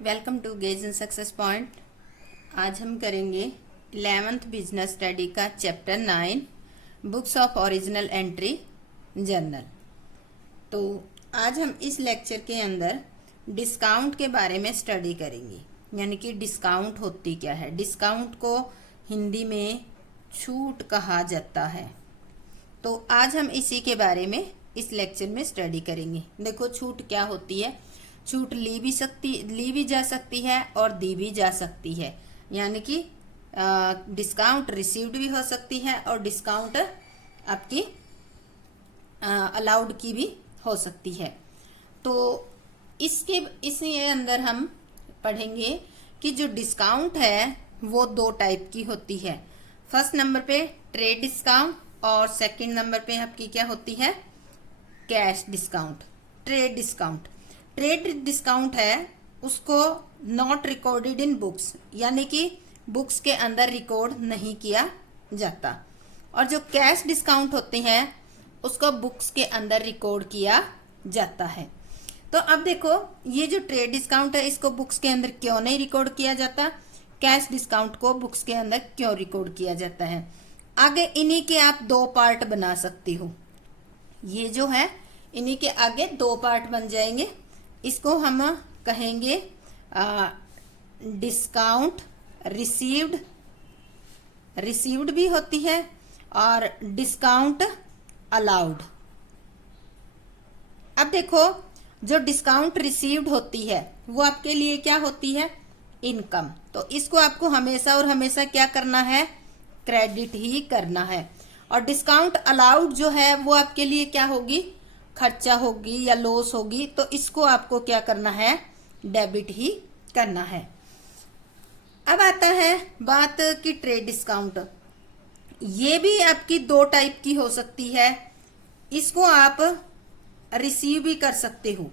Welcome to gaze in success point. आज हम करेंगे 11th बिजनेस स्टडी का chapter 9 books of original entry journal. तो आज हम इस लेक्चर के अंदर डिस्काउंट के बारे में स्टडी करेंगे, यानी कि डिस्काउंट होती क्या है। डिस्काउंट को हिंदी में छूट कहा जाता है। तो आज हम इसी के बारे में इस लेक्चर में स्टडी करेंगे। देखो, छूट क्या होती है। छूट ली भी जा सकती है और दी भी जा सकती है, यानी कि डिस्काउंट रिसीव्ड भी हो सकती है और डिस्काउंट आपकी अलाउड की भी हो सकती है। तो इसके अंदर हम पढ़ेंगे कि जो डिस्काउंट है वो दो टाइप की होती है। फर्स्ट नंबर पे ट्रेड डिस्काउंट और सेकंड नंबर पे आपकी क्या होती है, कैश डिस्काउंट। ट्रेड डिस्काउंट है उसको नॉट रिकॉर्डेड इन बुक्स, यानी कि बुक्स के अंदर रिकॉर्ड नहीं किया जाता। और जो कैश डिस्काउंट होते हैं उसको बुक्स के अंदर रिकॉर्ड किया जाता है। तो अब देखो, ये जो ट्रेड डिस्काउंट है इसको बुक्स के अंदर क्यों नहीं रिकॉर्ड किया जाता, कैश डिस्काउंट को बुक्स के अंदर क्यों रिकॉर्ड किया जाता है। आगे इन्हीं के आप दो पार्ट बना सकती हो। ये जो है इन्हीं के आगे दो पार्ट बन जाएंगे। इसको हम कहेंगे डिस्काउंट रिसीव्ड भी होती है और डिस्काउंट अलाउड। अब देखो, जो डिस्काउंट रिसीव्ड होती है वो आपके लिए क्या होती है, इनकम। तो इसको आपको हमेशा और हमेशा क्या करना है, क्रेडिट ही करना है। और डिस्काउंट अलाउड जो है वो आपके लिए क्या होगी, खर्चा होगी या लॉस होगी। तो इसको आपको क्या करना है, डेबिट ही करना है। अब आता है बात की ट्रेड डिस्काउंट। ये भी आपकी दो टाइप की हो सकती है। इसको आप रिसीव भी कर सकते हो,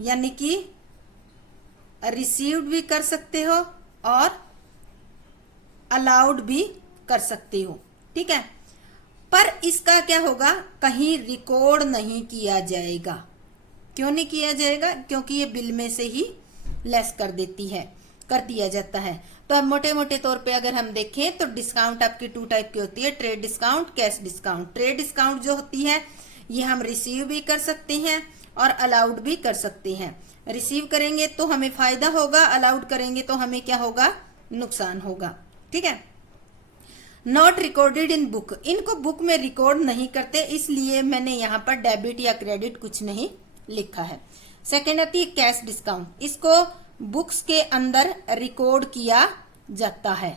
यानी कि रिसीव्ड भी कर सकते हो और अलाउड भी कर सकते हो, ठीक है। पर इसका क्या होगा, कहीं रिकॉर्ड नहीं किया जाएगा। क्यों नहीं किया जाएगा, क्योंकि ये बिल में से ही लेस कर दिया जाता है। तो अब मोटे मोटे तौर पे अगर हम देखें तो डिस्काउंट आपकी टू टाइप की होती है, trade discount, cash discount. Trade discount जो होती है ये हम रिसीव भी कर सकते हैं और अलाउड भी कर सकते हैं। रिसीव करेंगे तो हमें फायदा होगा, अलाउड करेंगे तो हमें क्या होगा, नुकसान होगा, ठीक है। नॉट रिकॉर्डेड इन बुक, इनको बुक में रिकॉर्ड नहीं करते, इसलिए मैंने यहाँ पर डेबिट या क्रेडिट कुछ नहीं लिखा है। सेकेंड आती है कैश डिस्काउंट। इसको बुक्स के अंदर रिकॉर्ड किया जाता है।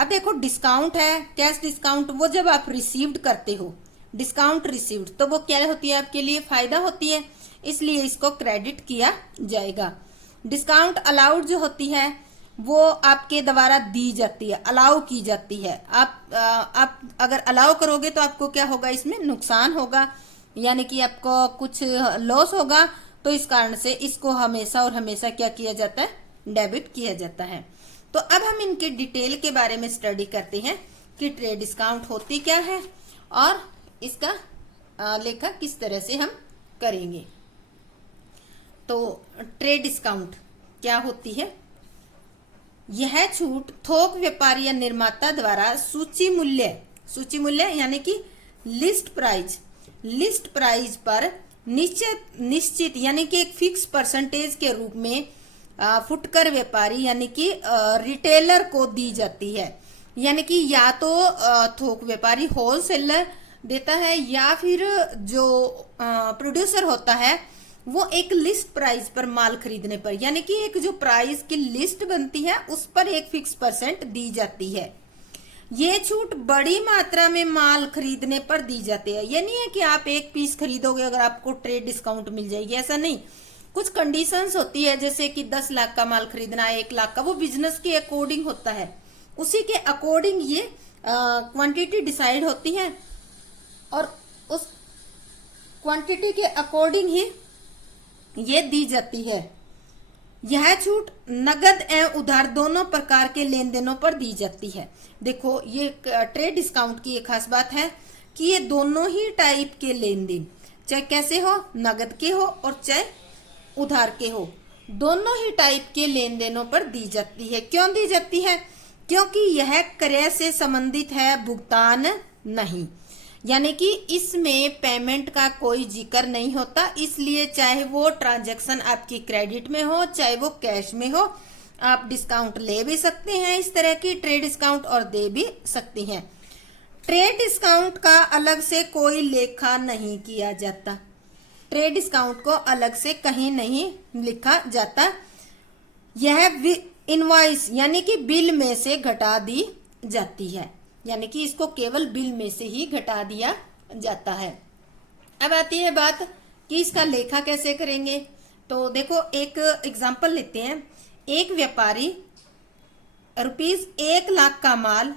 अब देखो, डिस्काउंट है, कैश डिस्काउंट वो जब आप रिसीव्ड करते हो, डिस्काउंट रिसीव्ड, तो वो क्या होती है, आपके लिए फायदा होती है, इसलिए इसको क्रेडिट किया जाएगा। डिस्काउंट अलाउड जो होती है वो आपके द्वारा दी जाती है, अलाउ की जाती है। आप अगर अलाउ करोगे तो आपको क्या होगा, इसमें नुकसान होगा, यानी कि आपको कुछ लॉस होगा। तो इस कारण से इसको हमेशा और हमेशा क्या किया जाता है, डेबिट किया जाता है। तो अब हम इनके डिटेल के बारे में स्टडी करते हैं कि ट्रेड डिस्काउंट होती क्या है और इसका लेखा किस तरह से हम करेंगे। तो ट्रेड डिस्काउंट क्या होती है, यह छूट थोक व्यापारी या निर्माता द्वारा सूची मूल्य यानी कि लिस्ट प्राइस पर निश्चित यानी कि एक फिक्स परसेंटेज के रूप में फुटकर व्यापारी यानी कि रिटेलर को दी जाती है। यानी कि या तो थोक व्यापारी होलसेलर देता है या फिर जो प्रोड्यूसर होता है वो एक लिस्ट प्राइस पर माल खरीदने पर, यानी कि एक जो प्राइस की लिस्ट बनती है उस पर एक फिक्स परसेंट दी जाती है। ये छूट बड़ी मात्रा में माल खरीदने पर दी जाती है। ये नहीं है कि आप एक पीस खरीदोगे अगर आपको ट्रेड डिस्काउंट मिल जाएगी, ऐसा नहीं। कुछ कंडीशंस होती है, जैसे कि 10 लाख का माल खरीदना है, 1 लाख का, वो बिजनेस के अकॉर्डिंग होता है। उसी के अकॉर्डिंग ये क्वांटिटी डिसाइड होती है और उस क्वांटिटी के अकॉर्डिंग ही ये दी जाती है। यह छूट नगद एवं उधार दोनों प्रकार के लेन देनों पर दी जाती है। देखो, ये ट्रेड डिस्काउंट की एक खास बात है कि ये दोनों ही टाइप के लेन देन, चाहे कैसे हो, नगद के हो और चाहे उधार के हो, दोनों ही टाइप के लेन देनों पर दी जाती है। क्यों दी जाती है? क्योंकि यह क्रय से संबंधित है, भुगतान नहीं, यानी कि इसमें पेमेंट का कोई जिक्र नहीं होता। इसलिए चाहे वो ट्रांजैक्शन आपकी क्रेडिट में हो, चाहे वो कैश में हो, आप डिस्काउंट ले भी सकते हैं, इस तरह की ट्रेड डिस्काउंट, और दे भी सकती हैं। ट्रेड डिस्काउंट का अलग से कोई लेखा नहीं किया जाता। ट्रेड डिस्काउंट को अलग से कहीं नहीं लिखा जाता। यह इनवॉइस यानी कि बिल में से घटा दी जाती है, यानी कि इसको केवल बिल में से ही घटा दिया जाता है। अब आती है बात कि इसका लेखा कैसे करेंगे। तो देखो एक एग्जांपल लेते हैं। एक व्यापारी ₹1,00,000 का माल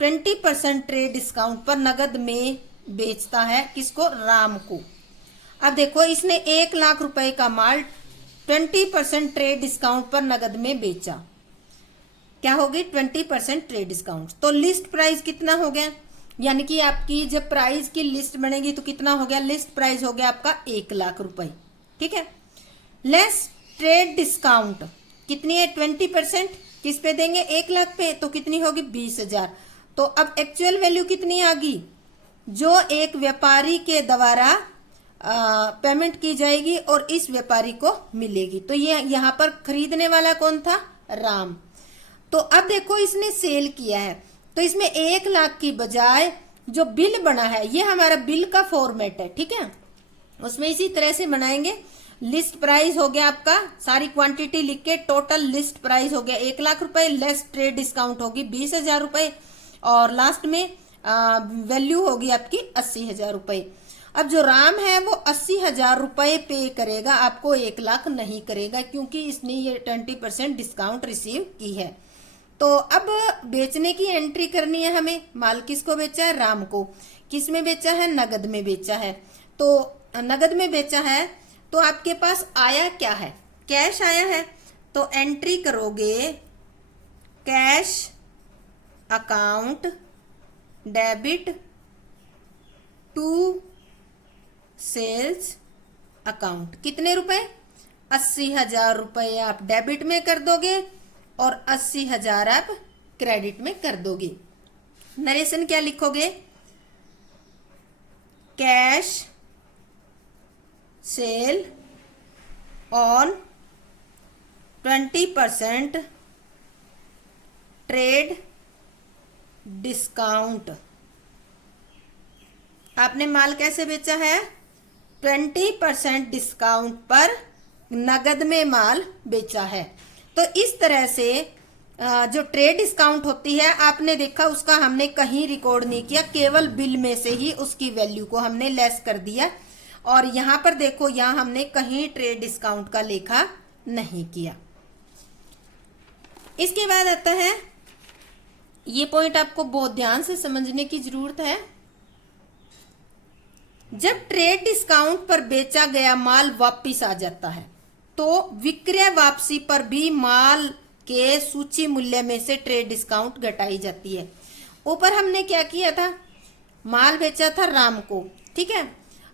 20% ट्रेड डिस्काउंट पर नगद में बेचता है। किसको? राम को। अब देखो इसने 1,00,000 रुपए का माल 20% ट्रेड डिस्काउंट पर नगद में बेचा। क्या होगी? 20% ट्रेड डिस्काउंट। तो लिस्ट प्राइस कितना हो गया? यानी कि आपकी जब प्राइस की लिस्ट बनेगी तो कितना हो गया? लिस्ट प्राइस हो गया आपका 1,00,000 रुपए। ठीक है। लेस ट्रेड डिस्काउंट कितनी है? 20%। किस पे देंगे? 1,00,000 पे। तो कितनी होगी? 20,000। तो अब एक्चुअल वैल्यू कितनी आ गई? जो एक व्यापारी के द्वारा पेमेंट की जाएगी और इस व्यापारी को मिलेगी। तो ये यहाँ पर खरीदने वाला कौन था? राम। तो अब देखो इसने सेल किया है, तो इसमें 1,00,000 की बजाय जो बिल बना है, ये हमारा बिल का फॉर्मेट है। ठीक है। उसमें इसी तरह से बनाएंगे। लिस्ट प्राइस हो गया आपका, सारी क्वांटिटी लिख के टोटल लिस्ट प्राइस हो गया 1,00,000 रुपए, लेस ट्रेड डिस्काउंट होगी 20,000 रुपए, और लास्ट में वैल्यू होगी आपकी 80,000 रुपए। अब जो राम है वो 80,000 रुपए पे करेगा, आपको 1,00,000 नहीं करेगा, क्योंकि इसने ये 20% डिस्काउंट रिसीव की है। तो अब बेचने की एंट्री करनी है हमें। माल किसको बेचा है? राम को। किस में बेचा है? नगद में बेचा है। तो नगद में बेचा है तो आपके पास आया क्या है? कैश आया है। तो एंट्री करोगे cash account debit to sales account. कितने रुपए? 80,000 रुपए आप डेबिट में कर दोगे और 80,000 आप क्रेडिट में कर दोगे। नरेशन क्या लिखोगे? Cash cell on 20% trade discount. आपने माल कैसे बेचा है? 20% डिस्काउंट पर नगद में माल बेचा है। तो इस तरह से जो ट्रेड डिस्काउंट होती है, आपने देखा उसका हमने कहीं रिकॉर्ड नहीं किया, केवल बिल में से ही उसकी वैल्यू को हमने लेस कर दिया। और यहां पर देखो, यहां हमने कहीं ट्रेड डिस्काउंट का लेखा नहीं किया। इसके बाद आता है, ये पॉइंट आपको बहुत ध्यान से समझने की जरूरत है। जब ट्रेड डिस्काउंट पर बेचा गया माल वापिस आ जाता है, तो विक्रय वापसी पर भी माल के सूची मूल्य में से ट्रेड डिस्काउंट घटाई जाती है। ऊपर हमने क्या किया था? माल बेचा था राम को। ठीक है।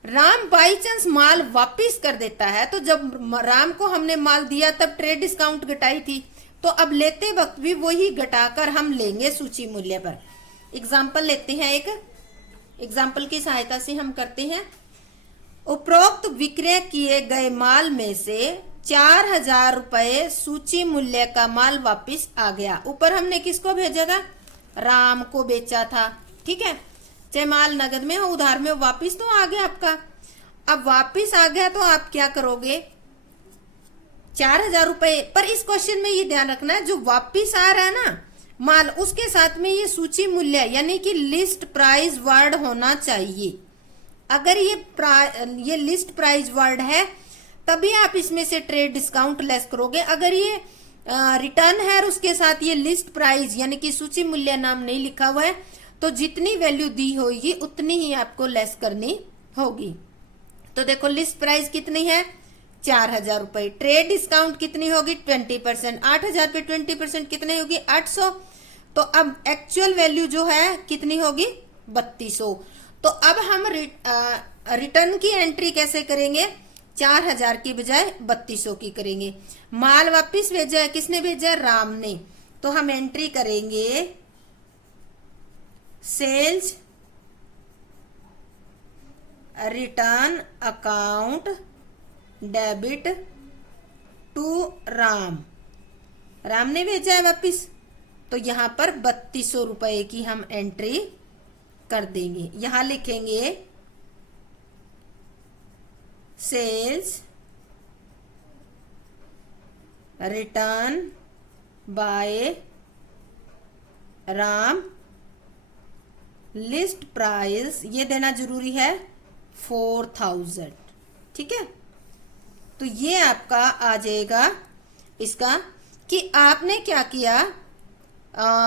राम बाई चांस माल वापिस कर देता है, तो जब राम को हमने माल दिया तब ट्रेड डिस्काउंट घटाई थी, तो अब लेते वक्त भी वही घटाकर हम लेंगे सूची मूल्य पर। एग्जाम्पल लेते हैं, एक एग्जाम्पल की सहायता से हम करते हैं। उपरोक्त विक्रय किए गए माल में से 4,000 रुपए सूची मूल्य का माल वापिस आ गया। ऊपर हमने किसको भेजा था? राम को बेचा था। ठीक है। चाहे माल नगद में हो उधार में हो, वापिस तो आ गया आपका। अब वापिस आ गया तो आप क्या करोगे? 4,000 रुपए। पर इस क्वेश्चन में ये ध्यान रखना है, जो वापिस आ रहा है ना माल, उसके साथ में ये सूची मूल्य यानी कि लिस्ट प्राइस वर्ड होना चाहिए। अगर ये लिस्ट प्राइस वर्ड है तभी आप इसमें से ट्रेड डिस्काउंट लेस करोगे। अगर ये रिटर्न है और उसके साथ ये लिस्ट प्राइस यानी कि सूची मूल्य नाम नहीं लिखा हुआ है, तो जितनी वैल्यू दी होगी उतनी ही आपको लेस करनी होगी। तो देखो लिस्ट प्राइस कितनी है? 4,000 रुपए। ट्रेड डिस्काउंट कितनी होगी? 20%। 8,000 पे 20% कितनी होगी? 800। तो अब एक्चुअल वैल्यू जो है कितनी होगी? 3200। तो अब हम रिटर्न की एंट्री कैसे करेंगे? 4,000 की बजाय 3200 की करेंगे। माल वापस भेजा है, किसने भेजा है? राम ने। तो हम एंट्री करेंगे sales return account debit to Ram. Ram ने भेजा है वापिस, तो यहां पर 3200 रुपए की हम एंट्री कर देंगे। यहां लिखेंगे sales return by Ram, list price ये देना जरूरी है 4000। ठीक है, तो ये आपका आ जाएगा इसका कि आपने क्या किया,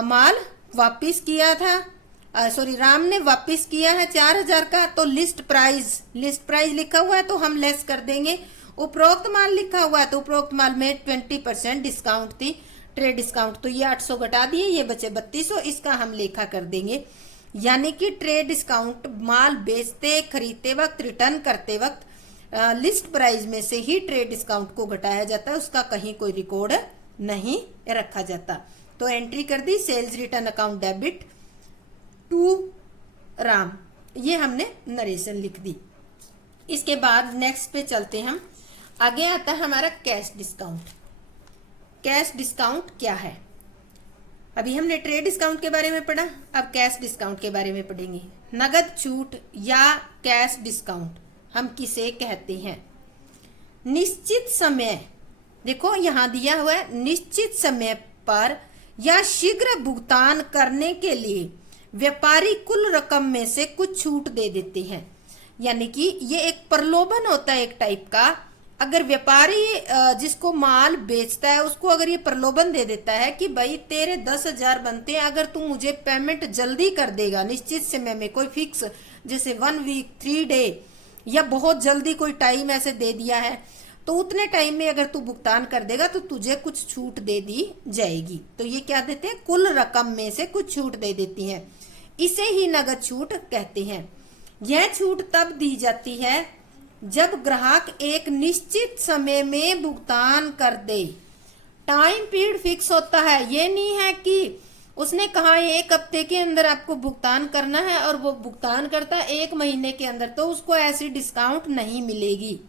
माल वापिस किया था, सॉरी राम ने वापिस किया है 4000 का, तो लिस्ट प्राइस लिखा हुआ है तो हम लेस कर देंगे। उपरोक्त माल लिखा हुआ है तो उपरोक्त माल में 20% डिस्काउंट थी, ट्रेड डिस्काउंट, तो ये 800 घटा दिए, ये बचे 3200, इसका हम लेखा कर देंगे। यानी कि ट्रेड डिस्काउंट माल बेचते खरीदते वक्त रिटर्न करते वक्त लिस्ट प्राइस में से ही ट्रेड डिस्काउंट को घटाया जाता है, उसका कहीं कोई रिकॉर्ड नहीं रखा जाता। तो एंट्री कर दी sales return account debit to Ram, ये हमने नरेशन लिख दी। इसके बाद नेक्स्ट पे चलते हैं हम, आगे आता है हमारा कैश डिस्काउंट। कैश डिस्काउंट क्या है? अभी हमने ट्रेड डिस्काउंट के बारे में पढ़ा, अब कैश डिस्काउंट के बारे में पढ़ेंगे। नगद छूट या कैश डिस्काउंट हम किसे कहते हैं? निश्चित समय, देखो यहां दिया हुआ है, निश्चित समय पर या शीघ्र भुगतान करने के लिए व्यापारी कुल रकम में से कुछ छूट दे देते हैं। यानी कि ये एक प्रलोभन होता है एक टाइप का। अगर व्यापारी जिसको माल बेचता है उसको अगर ये प्रलोभन दे देता है कि भाई तेरे 10,000 बनते हैं, अगर तू मुझे पेमेंट जल्दी कर देगा निश्चित समय में, कोई फिक्स जैसे 1 वीक 3 डे या बहुत जल्दी कोई टाइम ऐसे दे दिया है, तो उतने टाइम में अगर तू भुगतान कर देगा तो तुझे कुछ छूट दे दी जाएगी। तो ये क्या देते हैं? कुल रकम में से कुछ छूट दे देती हैं, इसे ही नगद छूट कहते हैं। यह छूट तब दी जाती है जब ग्राहक एक निश्चित समय में भुगतान कर दे। टाइम पीरियड फिक्स होता है, ये नहीं है कि उसने कहा 1 हफ्ते के अंदर आपको भुगतान करना है और वो भुगतान करता है 1 महीने के अंदर, तो उसको ऐसी डिस्काउंट नहीं मिलेगी।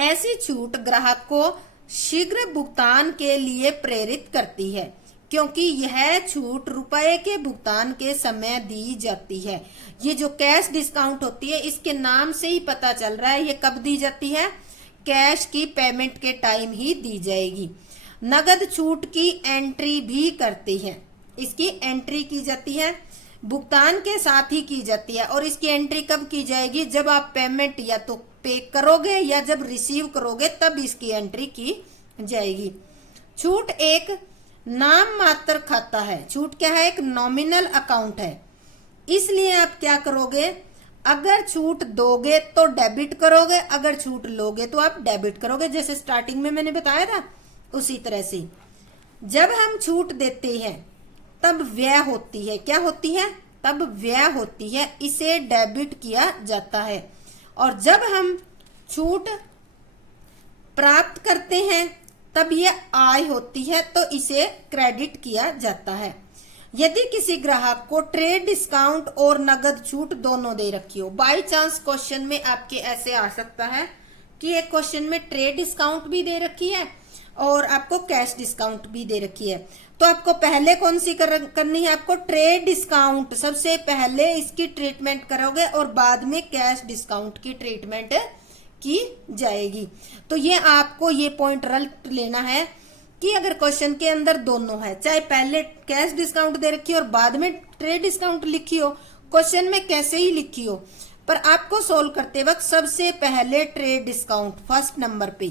ऐसी छूट ग्राहक को शीघ्र भुगतान के लिए प्रेरित करती है, क्योंकि यह छूट रुपए के भुगतान के समय दी जाती है। ये जो कैश डिस्काउंट होती है, इसके नाम से ही पता चल रहा है ये कब दी जाती है, कैश की पेमेंट के टाइम ही दी जाएगी। नगद छूट की एंट्री भी करते हैं, इसकी एंट्री की जाती है, भुगतान के साथ ही की जाती है। और इसकी एंट्री कब की जाएगी? जब आप पेमेंट या तो पे करोगे या जब रिसीव करोगे तब इसकी एंट्री की जाएगी। छूट एक नाम मात्र खाता है। छूट क्या है? एक नॉमिनल अकाउंट है। इसलिए आप क्या करोगे, अगर छूट दोगे तो डेबिट करोगे, अगर छूट लोगे तो आप डेबिट करोगे। जैसे स्टार्टिंग में मैंने बताया था उसी तरह से जब हम छूट देते हैं तब व्यय होती है। क्या होती है? तब व्यय होती है, इसे डेबिट किया जाता है। और जब हम छूट प्राप्त करते हैं तब ये आय होती है, तो इसे क्रेडिट किया जाता है। यदि किसी ग्राहक को ट्रेड डिस्काउंट और नगद छूट दोनों दे रखी हो, बाई चांस क्वेश्चन में आपके ऐसे आ सकता है कि एक क्वेश्चन में ट्रेड डिस्काउंट भी दे रखी है और आपको कैश डिस्काउंट भी दे रखी है, तो आपको पहले कौन सी करनी है? आपको ट्रेड डिस्काउंट सबसे पहले इसकी ट्रीटमेंट करोगे और बाद में कैश डिस्काउंट की ट्रीटमेंट की जाएगी। तो ये आपको ये पॉइंट रट लेना है कि अगर क्वेश्चन के अंदर दोनों है, चाहे पहले कैश डिस्काउंट दे रखी हो और बाद में ट्रेड डिस्काउंट लिखी हो, क्वेश्चन में कैसे ही लिखी हो, पर आपको सोल्व करते वक्त सबसे पहले ट्रेड डिस्काउंट फर्स्ट नंबर पे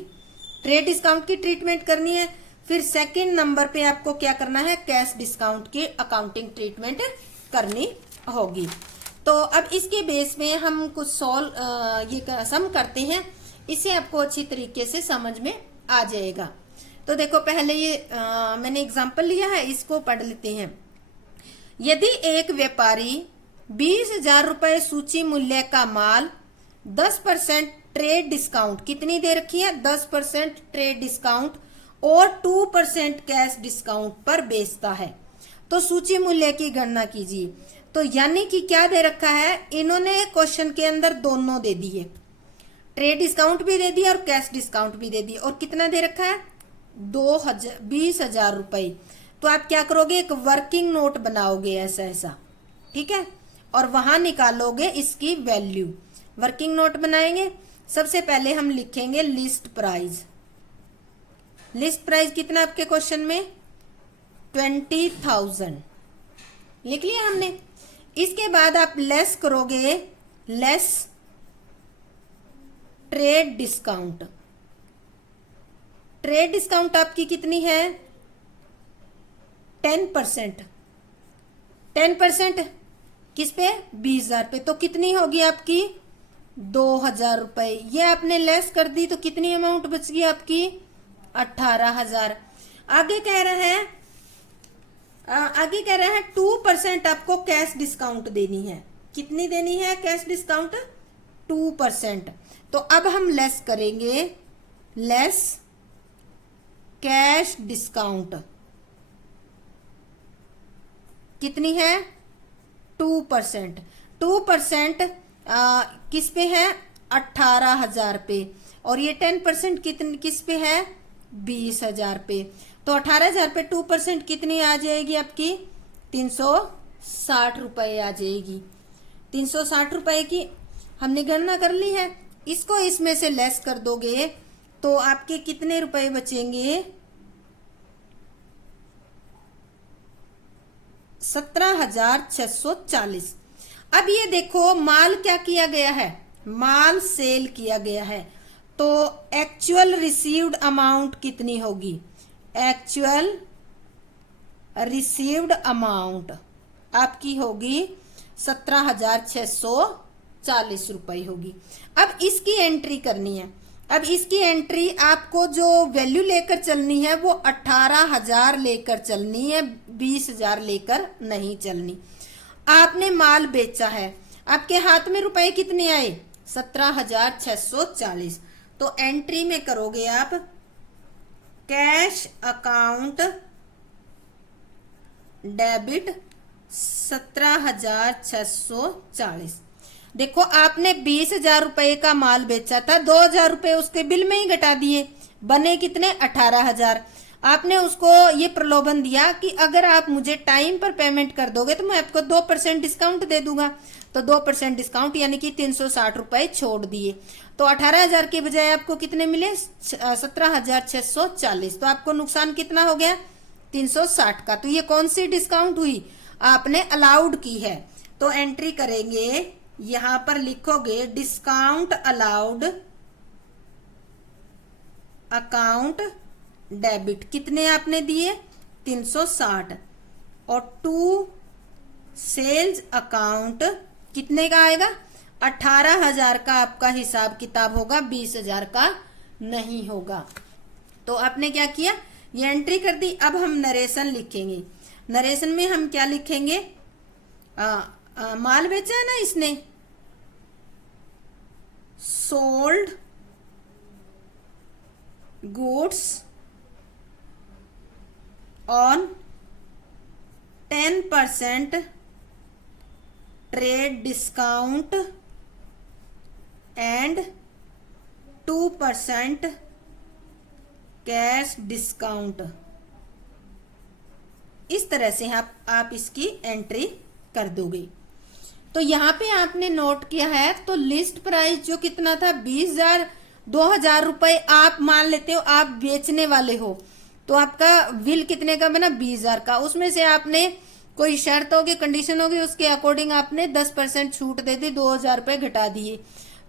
ट्रेड डिस्काउंट की ट्रीटमेंट करनी है, फिर सेकंड नंबर पे आपको क्या करना है? कैश डिस्काउंट की अकाउंटिंग ट्रीटमेंट करनी होगी। तो अब इसके बेस में हम कुछ सम करते हैं, इसे आपको अच्छी तरीके से समझ में आ जाएगा। तो देखो पहले ये मैंने एग्जांपल लिया है, इसको पढ़ लेते हैं। यदि एक व्यापारी 20,000 रुपए सूची मूल्य का माल 10% ट्रेड डिस्काउंट कितनी दे रखी है, 10% ट्रेड डिस्काउंट और 2% कैश डिस्काउंट पर बेचता है। तो सूची मूल्य की गणना कीजिए। तो यानी कि क्या दे रखा है, इन्होंने क्वेश्चन के अंदर दोनों दे दिए, ट्रेड डिस्काउंट भी दे दिया और कैश डिस्काउंट भी दे दिया। और कितना दे रखा है, 20,000 रुपए। तो आप क्या करोगे, एक वर्किंग नोट बनाओगे ऐसा ऐसा, ठीक है, और वहां निकालोगे इसकी वैल्यू। वर्किंग नोट बनाएंगे। सबसे पहले हम लिखेंगे लिस्ट प्राइस। लिस्ट प्राइस कितना आपके क्वेश्चन में, 20,000 लिख लिया हमने। इसके बाद आप लेस करोगे, less trade discount. Trade discount आपकी कितनी है, 10%। 10% किस पे, 20,000 पे। तो कितनी होगी आपकी, 2,000 रुपए। ये आपने लेस कर दी तो कितनी अमाउंट बच गई आपकी, 18,000। आगे कह रहा है, 2% आपको कैश डिस्काउंट देनी है। कितनी देनी है कैश डिस्काउंट, 2%। तो अब हम लेस करेंगे, लेस कैश डिस्काउंट कितनी है, 2%। 2% किस पे है, 18,000 पे। और ये 10% किस पे है, 20,000 पे। तो 18,000 पे 2% कितनी आ जाएगी आपकी, 360 रुपए आ जाएगी। 360 रुपए की हमने गणना कर ली है। इसको इसमें से लेस कर दोगे तो आपके कितने रुपए बचेंगे, 17,640। अब ये देखो माल क्या किया गया है, माल सेल किया गया है। तो एक्चुअल रिसीव्ड अमाउंट कितनी होगी, एक्चुअल रिसीव्ड अमाउंट आपकी होगी 17,640 रुपए होगी। अब इसकी एंट्री करनी है। अब इसकी एंट्री आपको जो वैल्यू लेकर चलनी है वो 18,000 लेकर चलनी है, 20,000 लेकर नहीं चलनी। आपने माल बेचा है, आपके हाथ में रुपए कितने आए, 17,640। तो एंट्री में करोगे आप कैश अकाउंट डेबिट 17,640। देखो आपने 20,000 रुपए का माल बेचा था, 2,000 रुपए उसके बिल में ही घटा दिए, बने कितने, 18,000। आपने उसको ये प्रलोभन दिया कि अगर आप मुझे टाइम पर पेमेंट कर दोगे तो मैं आपको 2% डिस्काउंट दे दूंगा। तो 2% डिस्काउंट यानी कि 360 रुपए छोड़ दिए। तो 18,000 के बजाय आपको कितने मिले, 17,640। तो आपको नुकसान कितना हो गया, 360 का। तो ये कौन सी डिस्काउंट हुई, आपने अलाउड की है। तो एंट्री करेंगे, यहां पर लिखोगे डिस्काउंट अलाउड अकाउंट डेबिट। कितने आपने दिए, 360। और टू सेल्स अकाउंट कितने का आएगा, 18,000 का आपका हिसाब किताब होगा, 20,000 का नहीं होगा। तो आपने क्या किया, ये एंट्री कर दी। अब हम नरेशन लिखेंगे। नरेशन में हम क्या लिखेंगे, माल बेचा है ना इसने, sold goods on 10% trade discount and 2% cash discount. इस तरह से आप इसकी एंट्री कर दोगे। तो यहाँ पे आपने नोट किया है, तो लिस्ट प्राइस जो कितना था 20,000, 2,000 रुपए आप मान लेते हो, आप बेचने वाले हो, तो आपका बिल कितने का बना, 20,000 का। उसमें से आपने कोई शर्त होगी, कंडीशन होगी, उसके अकॉर्डिंग आपने 10% छूट दे दी, 2,000 रुपए घटा दिए।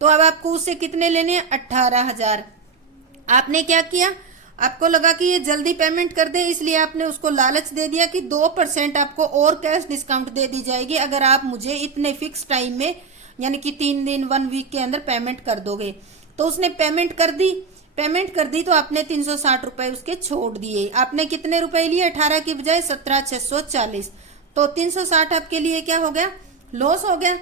तो अब आपको उससे कितने लेने हैं, 18,000। आपने क्या किया, आपको लगा कि ये जल्दी पेमेंट कर दे, इसलिए आपने उसको लालच दे दिया कि 2% आपको और कैश डिस्काउंट दे दी जाएगी अगर आप मुझे इतने फिक्स टाइम में, यानी कि 3 दिन 1 वीक के अंदर पेमेंट कर दोगे। तो उसने पेमेंट कर दी तो आपने 360 रुपए उसके छोड़ दिए। आपने कितने रुपए लिए, 18 की बजाय 17,640। तो 360 आपके लिए क्या हो गया, लॉस हो गया।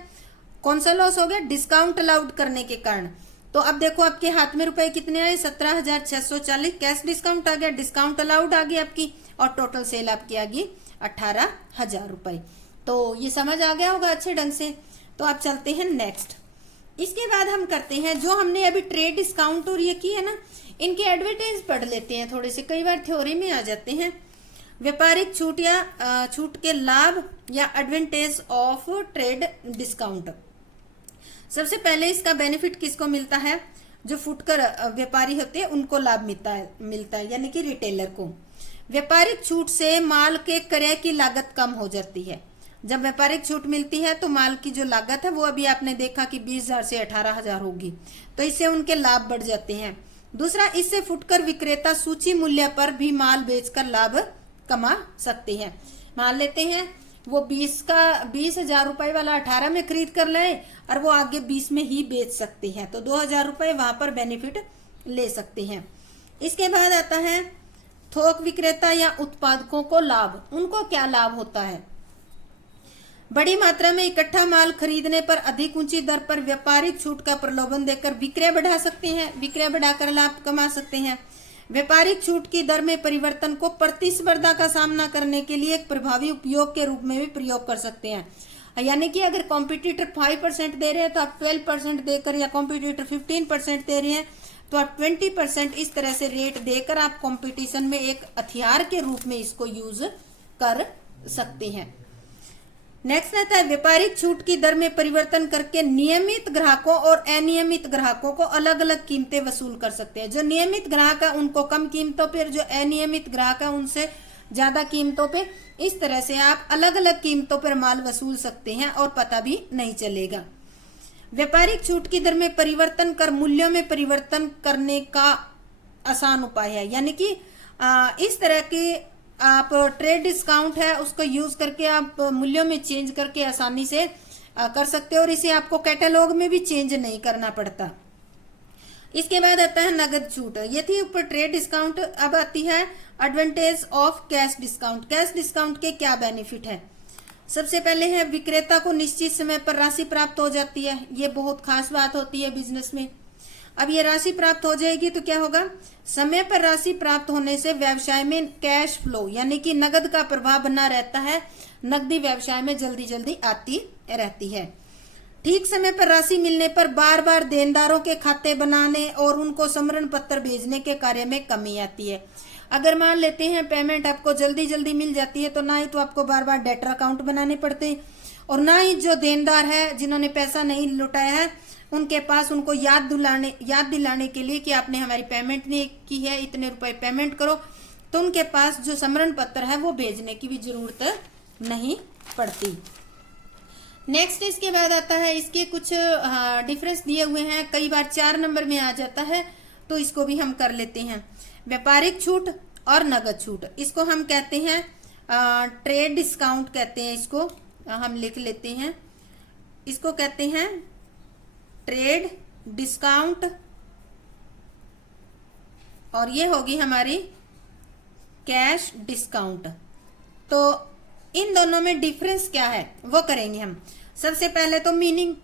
कौन सा लॉस हो गया, डिस्काउंट अलाउड करने के कारण। तो अब देखो आपके हाथ में रुपए कितने आए, 17,640। कैश डिस्काउंट आ गया, डिस्काउंट अलाउड आ गई आपकी, और टोटल सेल आपकी आ गई 18,000 रुपए। तो ये समझ आ गया होगा अच्छे ढंग से। तो अब चलते हैं नेक्स्ट। इसके बाद हम करते हैं, जो हमने अभी ट्रेड डिस्काउंट और ये की है ना, इनके एडवर्टाइज पढ़ लेते हैं थोड़े से, कई बार थ्योरी में आ जाते हैं। व्यापारिक छूट या छूट के लाभ या एडवांटेज ऑफ ट्रेड डिस्काउंट। सबसे पहले इसका बेनिफिट किसको मिलता है, जो फुटकर व्यापारी होते हैं उनको लाभ मिलता है यानी कि रिटेलर को। व्यापारिक छूट से माल के क्रय की लागत कम हो जाती है। जब व्यापारिक छूट मिलती है तो माल की जो लागत है वो अभी आपने देखा कि 20,000 से 18,000 होगी, तो इससे उनके लाभ बढ़ जाते हैं। दूसरा, इससे फुटकर विक्रेता सूची मूल्य पर भी माल बेचकर लाभ कमा सकते हैं। मान लेते हैं वो 20,000 रुपए वाला 18 में खरीद कर लाए और वो आगे 20 में ही बेच सकते हैं, तो 2,000 रुपए वहां पर बेनिफिट ले सकते हैं। इसके बाद आता है थोक विक्रेता या उत्पादकों को लाभ। उनको क्या लाभ होता है, बड़ी मात्रा में इकट्ठा माल खरीदने पर अधिक ऊंची दर पर व्यापारिक छूट का प्रलोभन देकर विक्रय बढ़ा सकते हैं, विक्रय बढ़ाकर लाभ कमा सकते हैं। व्यापारिक छूट की दर में परिवर्तन को प्रतिस्पर्धा का सामना करने के लिए एक प्रभावी उपयोग के रूप में भी प्रयोग कर सकते हैं। यानी कि अगर कॉम्पिटिटर 5% दे रहे हैं तो आप 12% देकर, या कॉम्पिटिटर 15% दे रहे हैं तो आप 20% इस तरह से रेट देकर आप कंपटीशन में एक हथियार के रूप में इसको यूज कर सकते हैं। नेक्स्ट आता है व्यापारिक छूट की दर में परिवर्तन करके नियमित ग्राहकों और अनियमित ग्राहकों को अलग अलग कीमतें वसूल कर सकते हैं। जो नियमित ग्राहक है उनको कम कीमतों पर, जो अनियमित ग्राहक है उनसे ज्यादा कीमतों पे। इस तरह से आप अलग अलग कीमतों पर माल वसूल सकते हैं और पता भी नहीं चलेगा। व्यापारिक छूट की दर में परिवर्तन कर मूल्यों में परिवर्तन करने का आसान उपाय है। यानी कि इस तरह के आप ट्रेड डिस्काउंट है उसको यूज करके आप मूल्यों में चेंज करके आसानी से कर सकते हो, और इसे आपको कैटलॉग में भी चेंज नहीं करना पड़ता। इसके बाद आता है नगद छूट। ये थी ऊपर ट्रेड डिस्काउंट। अब आती है advantage of cash discount. Cash discount के क्या बेनिफिट है, सबसे पहले है विक्रेता को निश्चित समय पर राशि प्राप्त हो जाती है। ये बहुत खास बात होती है बिजनेस में। अब ये राशि प्राप्त हो जाएगी तो क्या होगा, समय पर राशि प्राप्त होने से व्यवसाय में कैश फ्लो यानी कि नगद का प्रवाह बना रहता है। नकदी व्यवसाय में जल्दी जल्दी आती रहती है। ठीक समय पर राशि मिलने पर बार बार देनदारों के खाते बनाने और उनको समरण पत्र भेजने के कार्य में कमी आती है। अगर मान लेते हैं पेमेंट आपको जल्दी जल्दी मिल जाती है तो ना ही तो आपको बार बार डेटर अकाउंट बनाने पड़ते, और ना ही जो देनदार है जिन्होंने पैसा नहीं लुटाया है उनके पास उनको याद दिलाने के लिए कि आपने हमारी पेमेंट नहीं की है, इतने रुपए पेमेंट करो, तो उनके पास जो समरण पत्र है वो भेजने की भी जरूरत नहीं पड़ती। नेक्स्ट इसके बाद आता है, इसके कुछ डिफरेंस दिए हुए हैं, कई बार 4 नंबर में आ जाता है तो इसको भी हम कर लेते हैं। व्यापारिक छूट और नगद छूट, इसको हम कहते हैं ट्रेड डिस्काउंट कहते हैं। इसको हम लिख लेते हैं, इसको कहते हैं ट्रेड डिस्काउंट, और ये होगी हमारी कैश डिस्काउंट। तो इन दोनों में डिफरेंस क्या है वो करेंगे हम। सबसे पहले तो मीनिंग,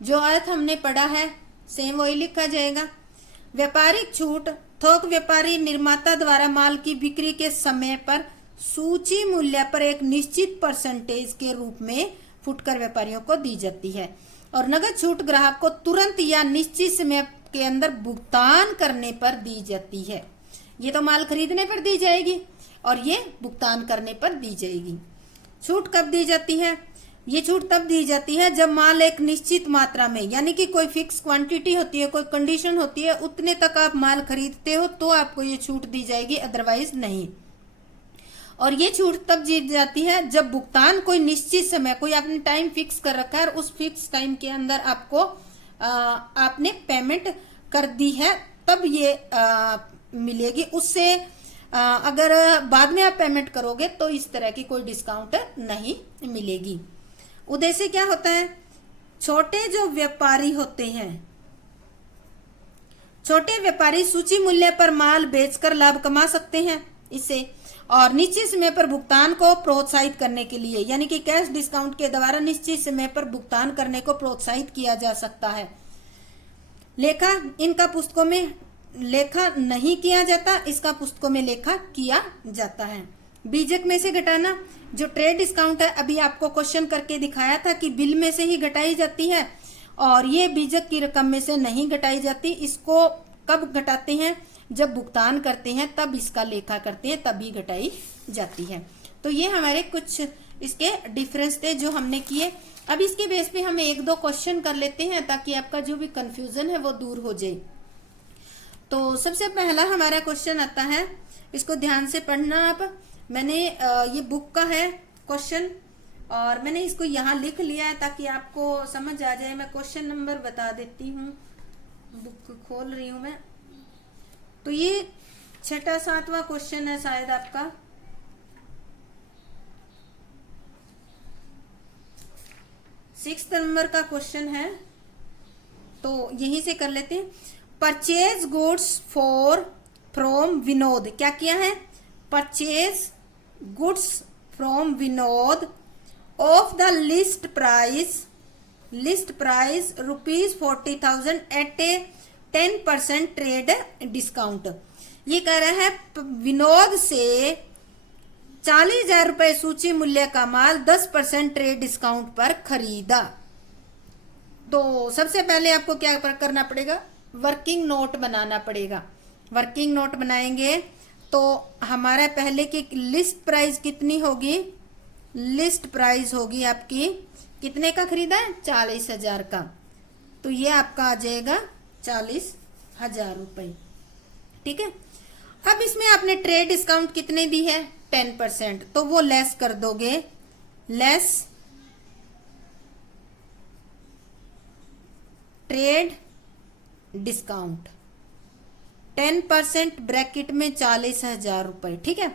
जो अर्थ हमने पढ़ा है सेम वही लिखा जाएगा। व्यापारिक छूट थोक व्यापारी निर्माता द्वारा माल की बिक्री के समय पर सूची मूल्य पर एक निश्चित परसेंटेज के रूप में फुटकर व्यापारियों को दी जाती है, और नगद छूट ग्राहक को तुरंत या निश्चित समय के अंदर भुगतान करने पर दी जाती है। ये तो माल खरीदने पर दी जाएगी और ये भुगतान करने पर दी जाएगी। छूट कब दी जाती है, ये छूट तब दी जाती है जब माल एक निश्चित मात्रा में, यानी कि कोई फिक्स क्वांटिटी होती है, कोई कंडीशन होती है, उतने तक आप माल खरीदते हो तो आपको ये छूट दी जाएगी, अदरवाइज नहीं। और ये छूट तब दी जाती है जब भुगतान कोई निश्चित समय, कोई आपने टाइम फिक्स कर रखा है और उस फिक्स टाइम के अंदर आपको आपने पेमेंट कर दी है तब ये मिलेगी। उससे अगर बाद में आप पेमेंट करोगे तो इस तरह की कोई डिस्काउंट नहीं मिलेगी। उद्देश्य क्या होता है, छोटे जो व्यापारी होते हैं, छोटे व्यापारी सूची मूल्य पर माल बेचकर लाभ कमा सकते हैं इससे, और निश्चित समय पर भुगतान को प्रोत्साहित करने के लिए, यानी कि कैश डिस्काउंट के द्वारा निश्चित समय पर भुगतान करने को प्रोत्साहित किया जा सकता है। लेखा इनका पुस्तकों में लेखा नहीं किया जाता, इसका पुस्तकों में लेखा किया जाता है। बीजक में से घटाना, जो ट्रेड डिस्काउंट है अभी आपको क्वेश्चन करके दिखाया था कि बिल में से ही घटाई जाती है और ये बीजक की रकम में से नहीं घटाई जाती। इसको कब घटाते हैं? जब भुगतान करते हैं तब इसका लेखा करते हैं, तभी घटाई जाती है। तो ये हमारे कुछ इसके डिफरेंस थे जो हमने किए। अब इसके बेस पे हम एक दो क्वेश्चन कर लेते हैं ताकि आपका जो भी कंफ्यूजन है वो दूर हो जाए। तो सबसे पहला हमारा क्वेश्चन आता है, इसको ध्यान से पढ़ना आप। मैंने ये बुक का है क्वेश्चन और मैंने इसको यहाँ लिख लिया है ताकि आपको समझ आ जाए। मैं क्वेश्चन नंबर बता देती हूँ, बुक खोल रही हूँ मैं। तो ये 6वां 7वां क्वेश्चन है शायद आपका। सिक्स्थ नंबर का क्वेश्चन है, तो यहीं से कर लेते हैं। परचेज गुड्स फ्रॉम विनोद, क्या किया है? Purchase goods from Vinod of the list price ₹40,000 at a 10% trade discount. ये कह रहा है विनोद से 40,000 रुपए सूची मूल्य का माल 10% ट्रेड डिस्काउंट पर खरीदा। तो सबसे पहले आपको क्या करना पड़ेगा? वर्किंग नोट बनाना पड़ेगा। वर्किंग नोट बनाएंगे तो हमारा पहले की लिस्ट प्राइस कितनी होगी? लिस्ट प्राइस होगी आपकी कितने का खरीदा है? 40,000 का। तो ये आपका आ जाएगा 40,000 रुपए। ठीक है। अब इसमें आपने ट्रेड डिस्काउंट कितने दी है? 10%। तो वो लेस कर दोगे, लेस ट्रेड डिस्काउंट 10% ब्रैकेट में 40,000 रुपए। ठीक है।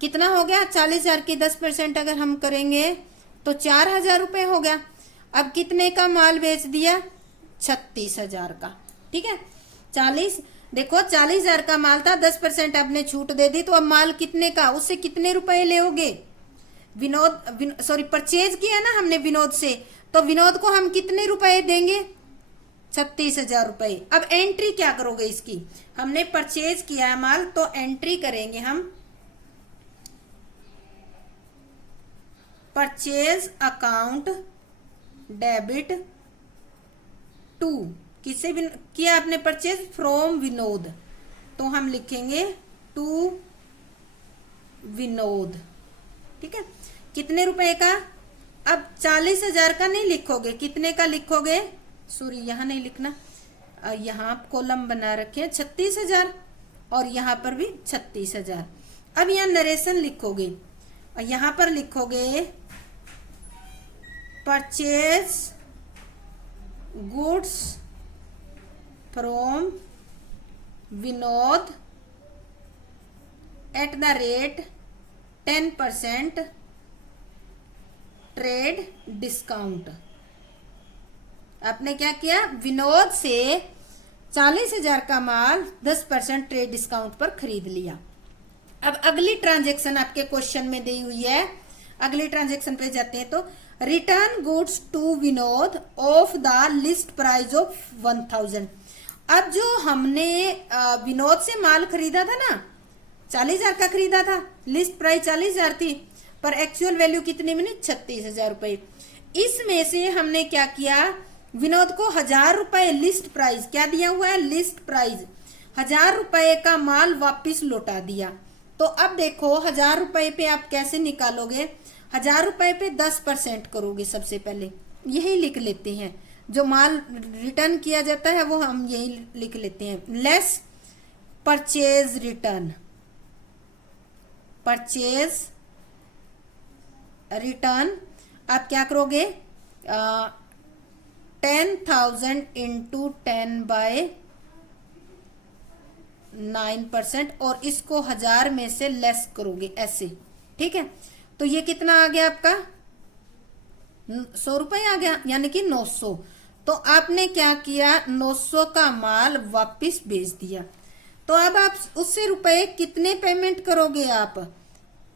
कितना हो गया? 40,000 की 10% अगर हम करेंगे तो 4,000 रुपए हो गया। अब कितने का माल बेच दिया? 36,000 का। ठीक है। 40,000 का माल था, 10% आपने छूट दे दी, तो अब माल कितने का? उससे कितने रुपए लेओगे? परचेज किया ना हमने विनोद से, तो विनोद को हम कितने रुपए देंगे? 36,000 रुपए। अब एंट्री क्या करोगे इसकी? हमने परचेज किया है माल, तो एंट्री करेंगे हम परचेज अकाउंट डेबिट टू, किसे किया आपने परचेज? फ्रॉम विनोद, तो हम लिखेंगे टू विनोद। ठीक है। कितने रुपए का? अब 40,000 का नहीं लिखोगे, कितने का लिखोगे? सॉरी, यहां नहीं लिखना, यहाँ कॉलम बना रखे हैं 36,000 और यहाँ पर भी 36,000। अब यहाँ नरेशन लिखोगे और यहाँ पर लिखोगे purchase goods from Vinod eight the rate 10% trade discount. आपने क्या किया? विनोद से 40,000 का माल 10% ट्रेड डिस्काउंट पर खरीद लिया। अब अगली ट्रांजैक्शन आपके क्वेश्चन में दी हुई है, अगली ट्रांजैक्शन पे जाते हैं। तो return goods to Vinod of the list price of 1,000। अब जो हमने विनोद से माल खरीदा था ना, 40,000 का खरीदा था, लिस्ट प्राइस 40,000 थी, पर एक्चुअल वैल्यू कितनी बनी? 36,000 रुपए। इसमें से हमने क्या किया? विनोद को 1,000 रुपए लिस्ट प्राइस, क्या दिया हुआ है? लिस्ट प्राइस 1,000 रुपए का माल वापिस लौटा दिया। तो अब देखो 1,000 रुपए पे आप कैसे निकालोगे? 1,000 रुपए पे 10% करोगे। सबसे पहले यही लिख लेते हैं, जो माल रिटर्न किया जाता है वो हम यही लिख लेते हैं, less purchase return. Purchase return आप क्या करोगे? 10,000 इंटू 10/9% और इसको 1,000 में से लेस करोगे ऐसे। ठीक है। तो ये कितना आ गया आपका? 100 रुपए आ गया, यानी कि 900। तो आपने क्या किया? 900 का माल वापिस बेच दिया। तो अब आप उससे रुपए कितने पेमेंट करोगे? आप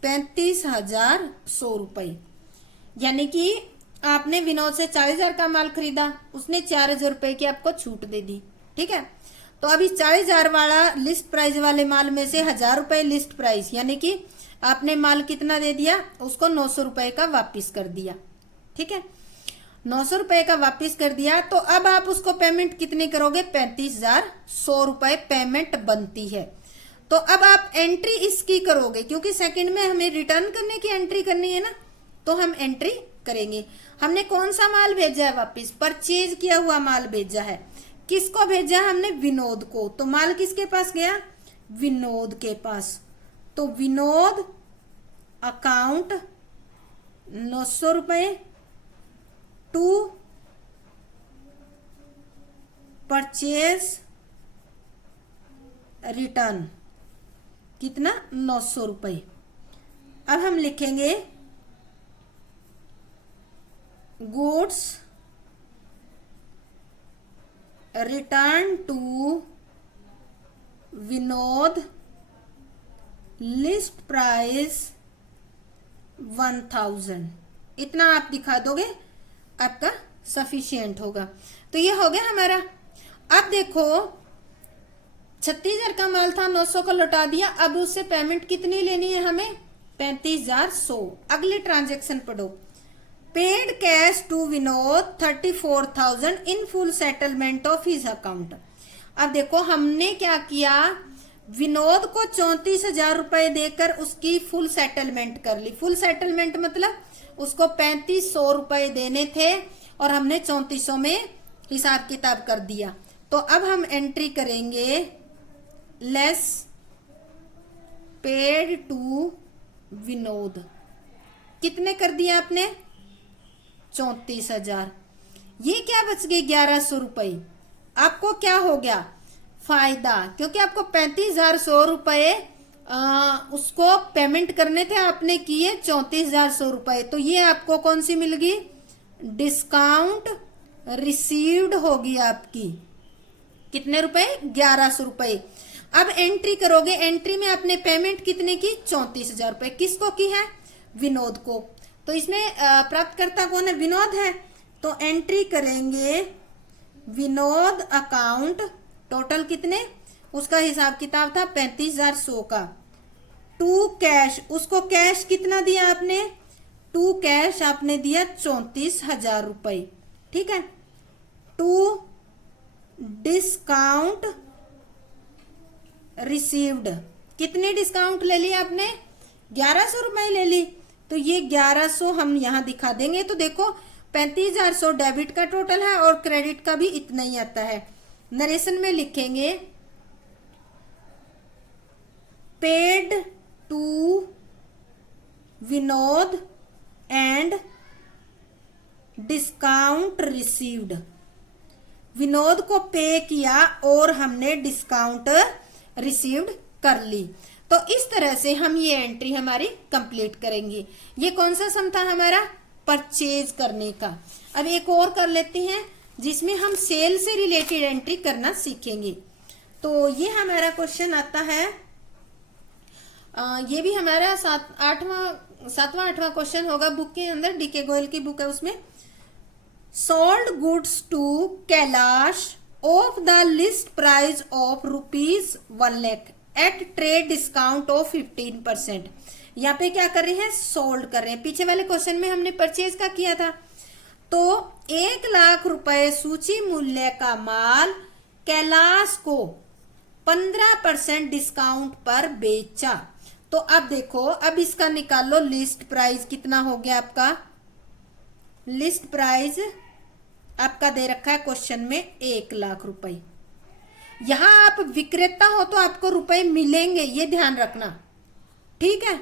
35,100 रुपए। यानी कि आपने विनोद से 40,000 का माल खरीदा, उसने 4,000 रुपए की आपको छूट दे दी। ठीक है। तो अभी 40,000 वाला लिस्ट प्राइस वाले माल में से 1,000 रुपए लिस्ट प्राइस, यानी कि आपने माल कितना दे दिया, उसको 900 रुपए का वापिस कर दिया। ठीक है, 900 रुपए का वापिस कर दिया। तो अब आप उसको पेमेंट कितनी करोगे, 35,100 रुपए पेमेंट बनती है। तो अब आप एंट्री इसकी करोगे, क्योंकि सेकंड में हमें रिटर्न करने की एंट्री करनी है ना, तो हम एंट्री करेंगे। हमने कौन सा माल भेजा है वापिस, परचेज किया हुआ माल भेजा है। किसको भेजा हमने, विनोद को। तो माल किसके पास गया, विनोद के पास। तो विनोद अकाउंट 900 रुपए टू परचेज रिटर्न, कितना, 900 रुपए। अब हम लिखेंगे goods return to Vinod, list price 1000। इतना आप दिखा दोगे, आपका सफिशिएंट होगा। तो ये हो गया हमारा। अब देखो 36,000 का माल था, 900 का लौटा दिया। अब उससे पेमेंट कितनी लेनी है हमें, 35,100। अगले ट्रांजेक्शन पढ़ो, paid cash to Vinod 34,000 in full settlement of his account. अब देखो हमने क्या किया, विनोद को 34,000 रुपए देकर उसकी फुल सेटलमेंट कर ली। फुल सेटलमेंट मतलब उसको 3500 रुपए देने थे और हमने 3400 में हिसाब किताब कर दिया। तो अब हम एंट्री करेंगे लेस पेड टू विनोद, कितने कर दिया आपने, 34,000। ये क्या बच गई, 1,100 रुपए। आपको क्या हो गया, फायदा, क्योंकि आपको 35,100 रुपए उसको पेमेंट करने थे, आपने किए 34,100 रुपए। तो ये आपको कौन सी मिल गई, डिस्काउंट रिसीव्ड होगी आपकी, कितने रुपए, 1,100 रुपए। अब एंट्री करोगे, एंट्री में आपने पेमेंट कितने की, 34,000 रुपए। किसको की है, विनोद को। तो इसमें प्राप्तकर्ता कौन है, विनोद है। तो एंट्री करेंगे विनोद अकाउंट, टोटल कितने, उसका हिसाब किताब था 35,100 का, टू कैश, उसको कैश कितना दिया आपने, टू कैश आपने दिया 34,000 रुपए। ठीक है, टू डिस्काउंट रिसीव्ड, कितने डिस्काउंट ले लिया आपने, 1,100 रुपए ले ली। तो ये 1,100 हम यहां दिखा देंगे। तो देखो 35,100 डेबिट का टोटल है और क्रेडिट का भी इतना ही आता है। नरेशन में लिखेंगे paid to Vinod and discount received, Vinod को पे किया और हमने डिस्काउंट रिसीव्ड कर ली। तो इस तरह से हम ये एंट्री हमारी कंप्लीट करेंगे। ये कौन सा सम था हमारा, परचेज करने का। अब एक और कर लेते हैं जिसमें हम सेल से रिलेटेड एंट्री करना सीखेंगे। तो ये हमारा क्वेश्चन आता है, ये भी हमारा सातवां आठवां क्वेश्चन होगा बुक के अंदर, डीके गोयल की बुक है उसमें। Sold goods to Kailash of the list price of ₹1 lakh at trade discount of 15%। यहाँ पे क्या कर रहे हैं, सोल्ड कर रहे हैं। पीछे वाले क्वेश्चन में हमने परचेज का किया था। तो 1 लाख रुपए सूची मूल्य का माल कैलाश को 15% डिस्काउंट पर बेचा। तो अब देखो, अब इसका निकालो लिस्ट प्राइस कितना हो गया आपका, लिस्ट प्राइस आपका दे रखा है क्वेश्चन में 1 लाख रुपए। यहां आप विक्रेता हो तो आपको रुपए मिलेंगे, ये ध्यान रखना, ठीक है।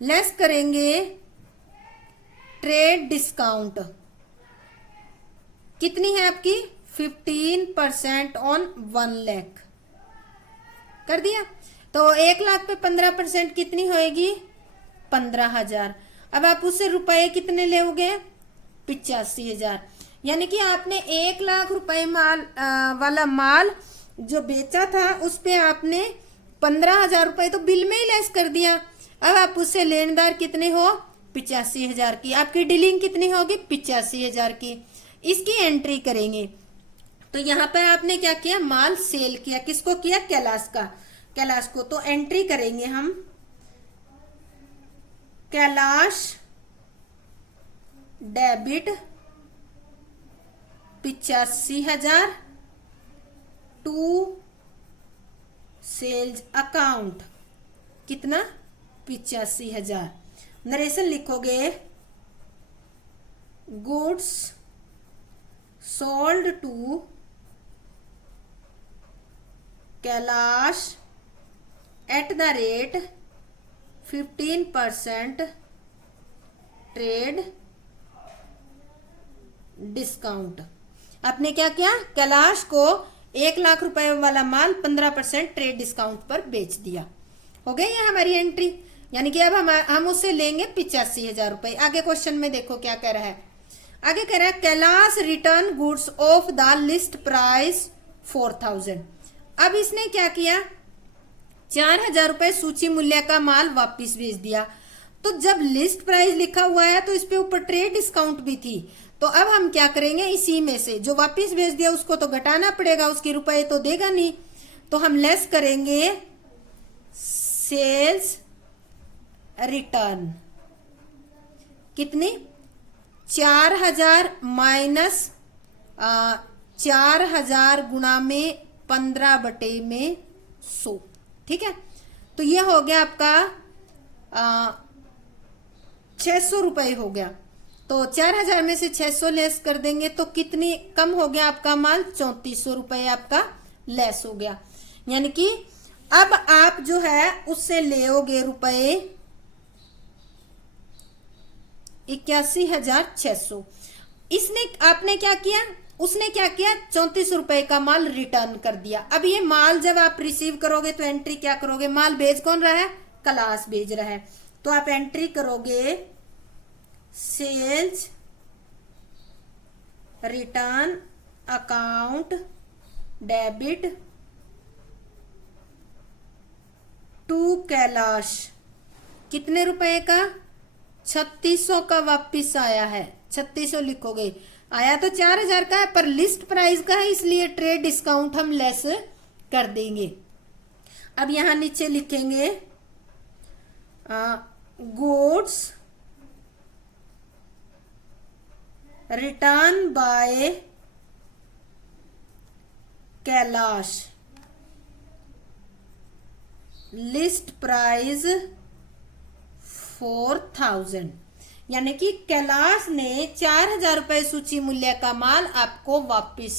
लेस करेंगे ट्रेड डिस्काउंट, कितनी है आपकी, 15% ऑन 1 लाख कर दिया। तो 1 लाख पे 15% कितनी होएगी, 15,000। अब आप उससे रुपए कितने लोगे, 85,000। यानी कि आपने 1 लाख रुपए वाला माल जो बेचा था उस पे आपने 15,000 रुपए तो बिल में ही लेस कर दिया। अब आप उससे लेनदार कितने हो, 85,000 की। आपकी डीलिंग कितनी होगी, 85,000 की। इसकी एंट्री करेंगे तो यहाँ पर आपने क्या किया, माल सेल किया, किसको किया, कैलाश का, कैलाश को। तो एंट्री करेंगे हम, Kailash debit 85,000 to sales account, कितना, 85,000। नरेशन लिखोगे, goods sold to Kailash at the rate 15% trade discount. आपने क्या किया, कैलाश को 1,00,000 रुपए वाला माल 15% ट्रेड डिस्काउंट पर बेच दिया। हो गई है हमारी एंट्री, यानी कि अब हम उससे लेंगे 85,000 रुपए। आगे क्वेश्चन में देखो क्या कह रहा है, आगे कह रहा है Kailash return goods of the list price 4,000। अब इसने क्या किया, 4,000 रुपए सूची मूल्य का माल वापिस भेज दिया। तो जब लिस्ट प्राइस लिखा हुआ है तो इस पे ऊपर ट्रेड डिस्काउंट भी थी। तो अब हम क्या करेंगे, इसी में से जो वापिस भेज दिया उसको तो घटाना पड़ेगा, उसके रुपए तो देगा नहीं। तो हम लेस करेंगे सेल्स रिटर्न, कितनी, 4,000 माइनस 4,000 गुणा में 15/100। ठीक है, तो ये हो गया आपका 600 रुपए हो गया। तो 4,000 में से 600 लेस कर देंगे तो कितनी कम हो गया आपका माल, 3,400 रुपए आपका लेस हो गया। यानी कि अब आप जो है उससे लेओगे रुपए 81,600। इसने, आपने क्या किया, उसने क्या किया, 3400 रुपए का माल रिटर्न कर दिया। अब ये माल जब आप रिसीव करोगे तो एंट्री क्या करोगे, माल भेज कौन रहा है, कैलाश भेज रहा है। तो आप एंट्री करोगे sales return account debit to Kailash, कितने रुपए का, 3600 का वापिस आया है। 3600 लिखोगे, आया तो 4,000 का है पर लिस्ट प्राइस का है, इसलिए ट्रेड डिस्काउंट हम लेस कर देंगे। अब यहां नीचे लिखेंगे goods return by Kailash, list price 4,000। यानी कि कैलाश ने 4,000 रुपए सूची मूल्य का माल आपको वापस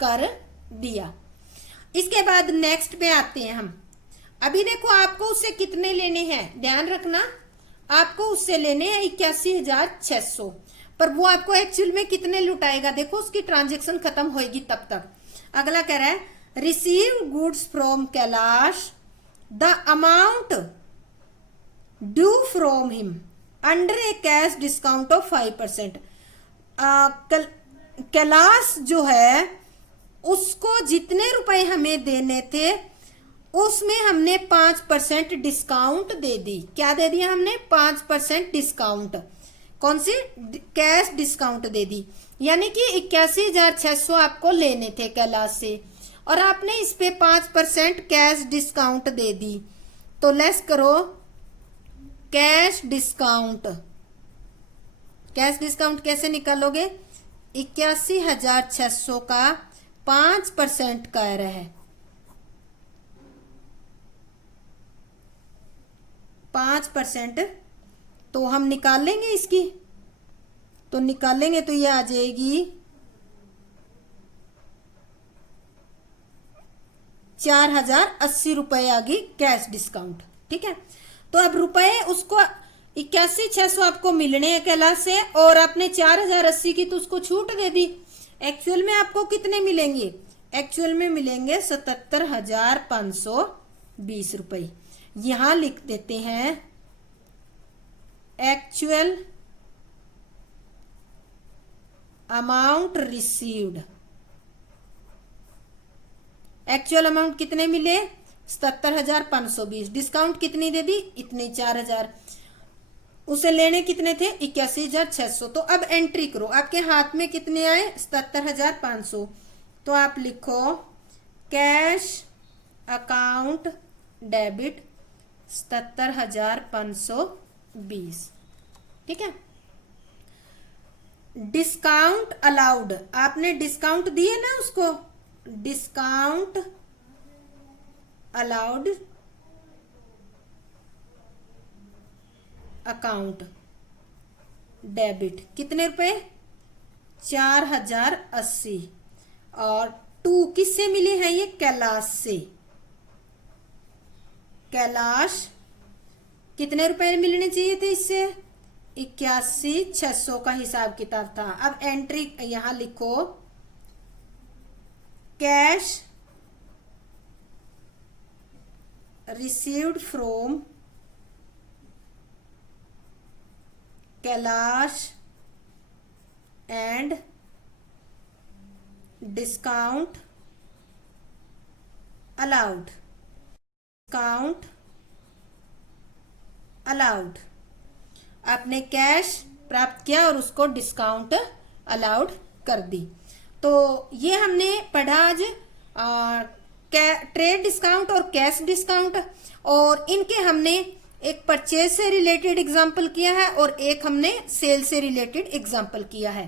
कर दिया। इसके बाद नेक्स्ट पे आते हैं हम। अभी देखो आपको उससे कितने लेने हैं, ध्यान रखना, आपको उससे लेने हैं 81,600, पर वो आपको एक्चुअल में कितने लुटाएगा, देखो उसकी ट्रांजेक्शन खत्म होगी तब तक। अगला कह रहा है receive goods from Kailash the amount due from him under A cash discount of 5%। Kailash जो है उसको जितने रुपए हमें देने थे उसमें हमने 5% डिस्काउंट दे दी। क्या दे दिया हमने, 5% डिस्काउंट। कौन सी, कैश डिस्काउंट दे दी। यानी कि 81,600 आपको लेने थे कैलाश से और आपने इस पे 5% कैश डिस्काउंट दे दी। तो लेस करो कैश डिस्काउंट। कैश डिस्काउंट कैसे निकालोगे, 81,600 का 5% कर है, 5%। तो हम निकाल लेंगे इसकी, तो निकालेंगे तो ये आ जाएगी 4,080 रुपए आ गई कैश डिस्काउंट। ठीक है, तो अब रुपए उसको 81,600 आपको मिलने हैं कैलाश से और आपने 4,080 की तो उसको छूट दे दी। एक्चुअल में आपको कितने मिलेंगे, एक्चुअल में मिलेंगे 77,520 रुपए। यहां लिख देते हैं actual amount received. Actual amount कितने मिले, 77,520। डिस्काउंट कितनी दे दी, इतने 4,000। उसे लेने कितने थे, 81,600। तो अब एंट्री करो, आपके हाथ में कितने आए, 77,500। तो आप लिखो कैश अकाउंट डेबिट 77,520। ठीक है। डिस्काउंट अलाउड, आपने डिस्काउंट दिए ना उसको, डिस्काउंट अलाउड अकाउंट डेबिट कितने रुपए, 4,080। और 2 किससे मिले हैं ये, कैलाश से। कैलाश कितने रुपए मिलने चाहिए थे इससे, 81,600 का हिसाब किताब था। अब एंट्री यहां लिखो, cash received from Kailash and discount allowed, discount allowed. आपने कैश प्राप्त किया और उसको डिस्काउंट अलाउड कर दी। तो ये हमने पढ़ा आज ट्रेड डिस्काउंट और कैश डिस्काउंट, और इनके हमने एक परचेज से रिलेटेड एग्जाम्पल किया है और एक हमने सेल से रिलेटेड एग्जाम्पल किया है।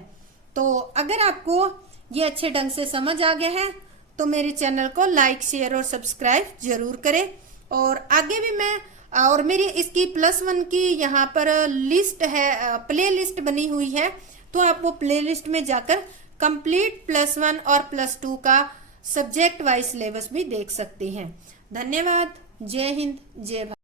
तो अगर आपको ये अच्छे ढंग से समझ आ गया है तो मेरे चैनल को लाइक शेयर और सब्सक्राइब जरूर करें। और आगे भी मैं, और मेरी इसकी +1 की यहाँ पर लिस्ट है, प्ले लिस्ट बनी हुई है, तो आप वो प्ले लिस्ट में जाकर कंप्लीट +1 और +2 का सब्जेक्ट वाइज सिलेबस भी देख सकते हैं। धन्यवाद। जय हिंद, जय भारत।